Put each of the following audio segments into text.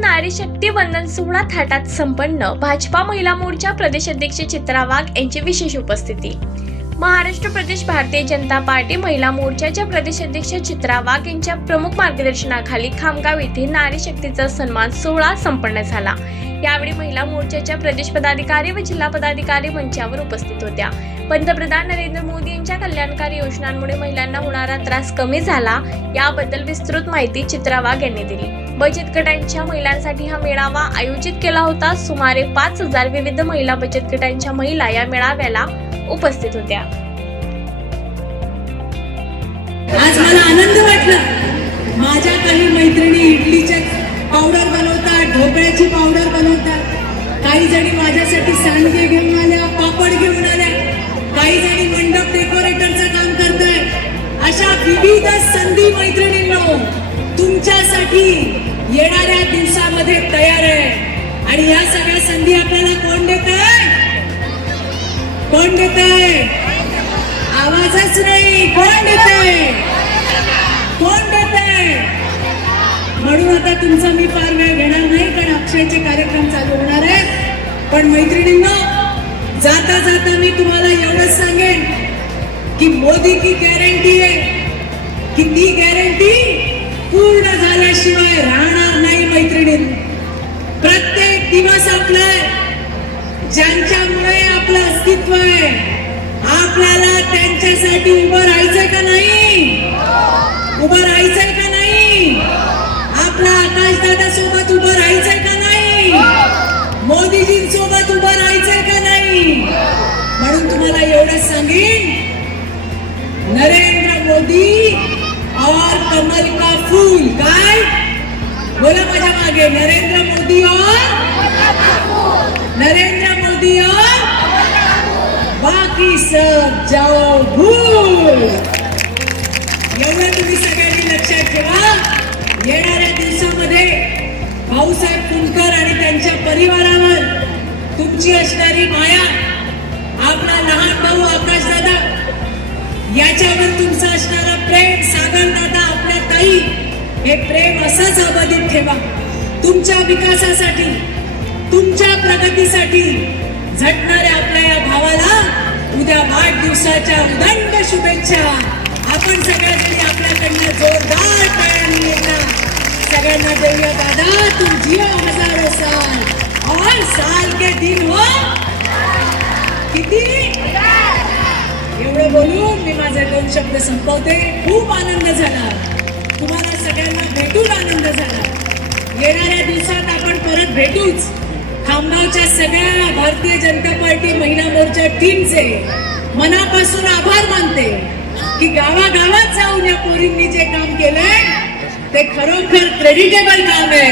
नारी शक्ती वंदन सोहळा थाटात संपन्न. भाजपा महिला मोर्चा प्रदेशाध्यक्ष चित्रा वाघ यांची विशेष उपस्थिती. महाराष्ट्र प्रदेश भारतीय जनता पार्टी महिला मोर्चाच्या प्रदेशाध्यक्ष चित्रा वाघ यांच्या प्रमुख मार्गदर्शनाखाली खामगाव येथे नारी शक्तीचा सन्मान सोहळा संपन्न झाला. यावेळी महिला मोर्चाच्या प्रदेश पदाधिकारी व जिल्हा पदाधिकारी मंचावर उपस्थित होत्या. पंतप्रधान नरेंद्र मोदी यांच्या कल्याणकारी योजनांमुळे महिलांना होणारा त्रास कमी झाला याबद्दल विस्तृत माहिती चित्रा वाघ यांनी दिली. बचत गटांच्या महिलांसाठी हा मेळावा आयोजित केला होता. सुमारे पाच हजार विविध महिला बचत गटांच्या महिला या मेळाव्याला उपस्थित होत्या. आज मला आनंद वाटला. माझ्या काही मैत्रिणी इडलीच्या पावडर बनवतात ढोकळ्याची पावडर बनवतात. काही जणी माझ्यासाठी सांडगे घेऊन आल्या पापड घेऊन आल्या. काही जणी मंडप डेकोरेटरचं काम करतायत अशा विविध संधी मैत्रिणींनो तुमच्यासाठी येणाऱ्या दिवसामध्ये तयार आहे. आणि या सगळ्या संधी आपल्याला कोण देतात? कोण देत आहे आवाजच नाही. कोण देत आहे कोण देत आहे म्हणून आता तुमचा मी फार वेळ घेणार नाही कारण अक्षयचे कार्यक्रम चालू होणार आहेत. पण मैत्रिणींना जाता जाता मी तुम्हाला एवढंच सांगेन की मोदी की गॅरंटी आहे. की ती गॅरंटी पूर्ण झाल्याशिवाय राहणार नाही मैत्रिणी प्रत्येक दिवस आपला ज्यांच्यामुळे आपलं अस्तित्व आहे आपल्याला त्यांच्यासाठी उभं राहायचंय का नाही? उभं राहायचंय का नाही? आपला आकाशदादा सोबत उभं राहायचंय का नाही? मोदीजींसोबत उभं राहायचंय का नाही? म्हणून तुम्हाला एवढंच सांगेन नरेंद्र मोदी और कमल का फूल. काय? बोला माझ्या मागे नरेंद्र मोदी और नरेंद्र बाकी जाओ भूल एवढं तुम्ही सगळ्यांनी लक्षात ठेवा. येणाऱ्या दिवसामध्ये भाऊसाहेब कुलकर आणि त्यांच्या परिवारावर तुमची असणारी माया आपला लहान भाऊ आकाशदादा याच्यावर तुमचा असणारा प्रेम सागर दादा आपल्या ताई हे प्रेम असंच अबाधित ठेवा. तुमच्या विकासासाठी तुमच्या प्रगतीसाठी झटणाऱ्या आपल्या या भावाला उद्या वाढदिवसाच्या उदंड शुभेच्छा. आपण सगळ्यांनी आपल्याकडनं जोरदार टाळ्यांनी येतात सगळ्यांना देऊया दादा तू जियो हजारो साल. और साल के दिन हो. किती? एवढं बोलून मी माझे दोन शब्द संपवते. खूप आनंद झाला. तुम्हाला सगळ्यांना भेटून आनंद झाला. येणाऱ्या दिवसात आपण परत भेटूच. खामगावच्या सगळ्या भारतीय जनता पार्टी माझ्या टीमचे मनापासून आभार मानते की गावागावात जाऊन या पोरींनी जे काम केलंय ते खरोखर क्रेडिटेबल काम आहे.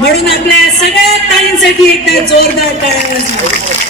म्हणून आपल्या सगळ्या ताईंसाठी एकदा जोरदार टाळ्या